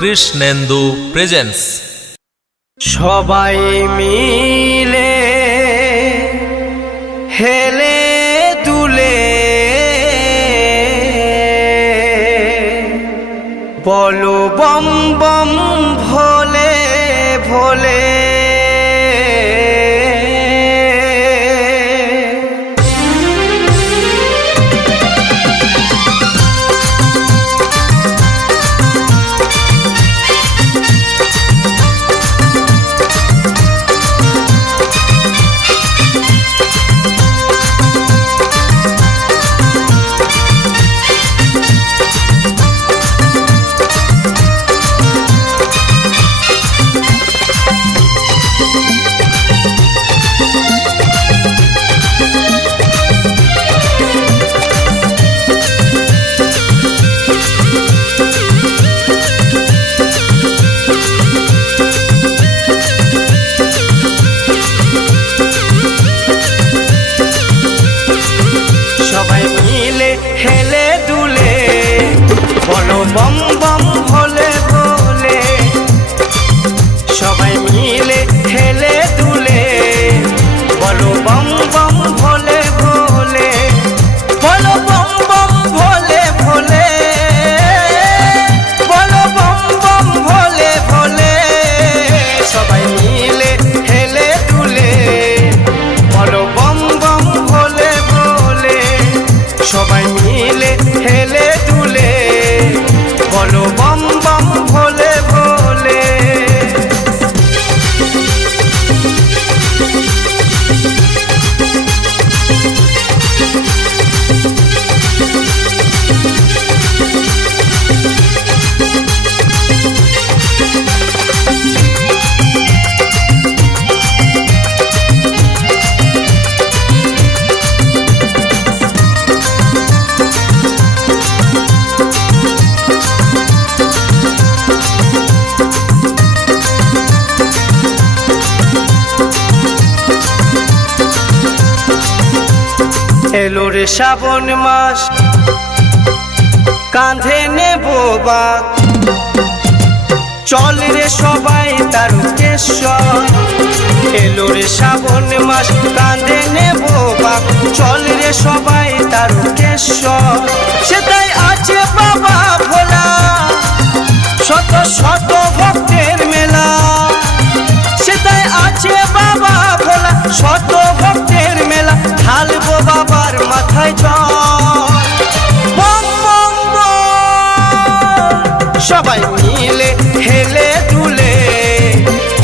Krishnendu presence. সবাই মিলে হেলে দুলে বলো বম বম ভোলে ভোলে। সবাই মিলে হেলে দুলে বলো বম বম ভোলে ভোলে। সবাই মিলে হেলে দুলে বলো বম বম ভোলে ভোলে। বলো বম বম ভোলে ভোলে। বলো বম বম ভোলে ভোলে। সবাই মিলে হেলে দুলে বলো বম বম ভোলে ভোলে। সবাই মিলে হেলে দুলে বলো বম বম ভোলে ভোলে। এলো রে শ্রাবণ মাস কাঁধে নেব বাঁক। চল রে সবাই তারকেশ্বর। এলো রে শ্রাবণ মাস কাঁধে নেব বাঁক। চল রে সবাই তারকেশ্বর। সেটাই আছে বাবা ভোলা শত শত ভক্তের মেলা। সেটাই আছে বাবা ভোলা শত ভক্তের মেলা। ঢালবো বাবার মাথায় জল বম বম বম। সবাই মিলে হেলে দুলে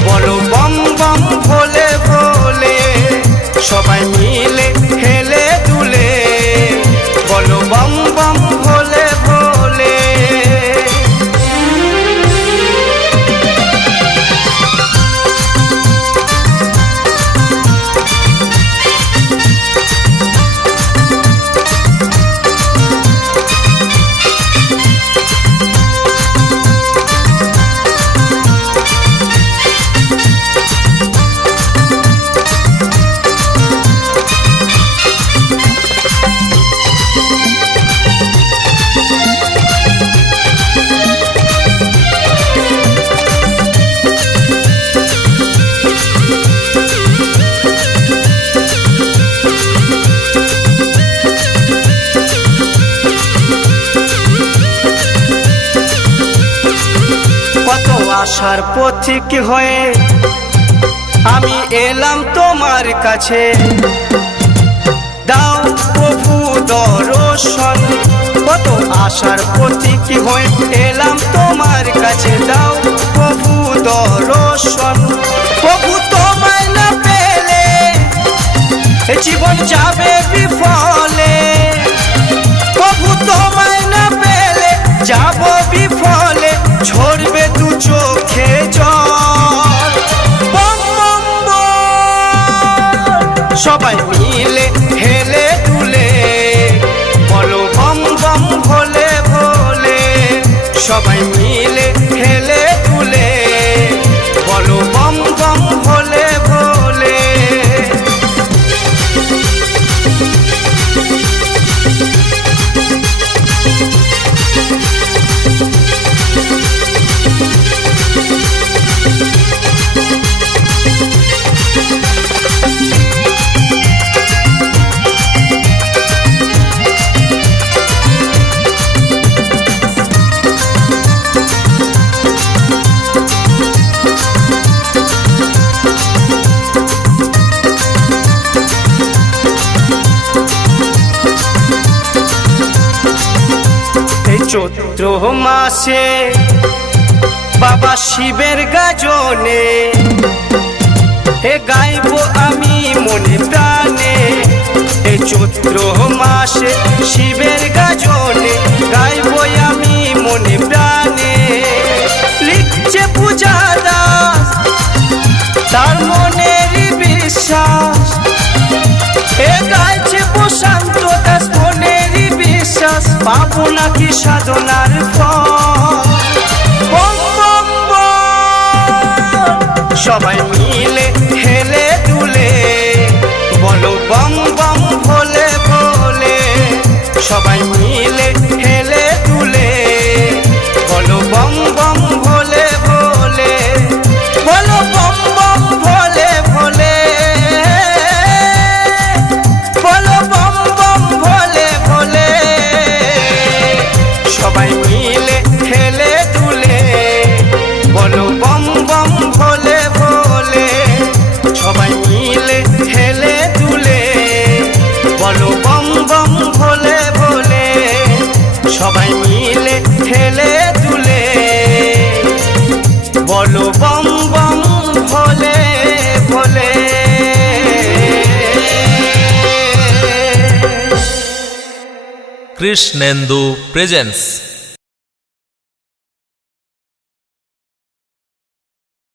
বলো বম বম ভোলে ভোলে। সবাই মিলে হেলে দুলে বলো বম বম ভোলে ভোলে। কত আশার পথিক হয়ে আমি এলাম তোমার কাছে। দাও প্রভু দর্শন। কত আশার পথিক হয়ে এলাম তোমার কাছে। দাও প্রভু দর্শন। প্রভু তোমায় না পেলে জীবন যাবে বিফলে। প্রভু তোমায় না পেলে যাব বিফলে। ঝরবে দু চোখে জল বম বম বম। সবাই মিলে হেলে দুলে বলো বম বম ভোলে ভোলে। সবাই মিলে হেলে দুলে বলো বম বম ভোলে ভোলে। চৈত্র মাসে বাবা শিবের গাজনে হে গাইব আমি মনে প্রাণে। এই চৈত্র মাসে শিবের গাজনে গাইব আমি মনে প্রাণে। লিখছে পূজা দাস তার মনের বিশ্বাস, এ গাইছে প্রশান্ত দাস মনের বিশ্বাস, পাবো নাকি সাধনার ফল। বম বম বম সবাই মিলে হেলে দুলে বলো বম বম ভোলে ভোলে। সবাই মিলে হেলে দুলে বলো বম বম ভোলে ভোলে। বলো বম বম ভোলে ভোলে। বলো বম বম ভোলে ভোলে। সবাই মিলে হেলে দুলে বলো বম বম ভোলে ভোলে। সবাই মিলে হেলে দুলে বলো বম বম ভোলে ভোলে। সবাই মিলে হেলে দুলে বলো বম বম ভোলে ভোলে। কৃষ্ণেন্দু প্রেজেন্স।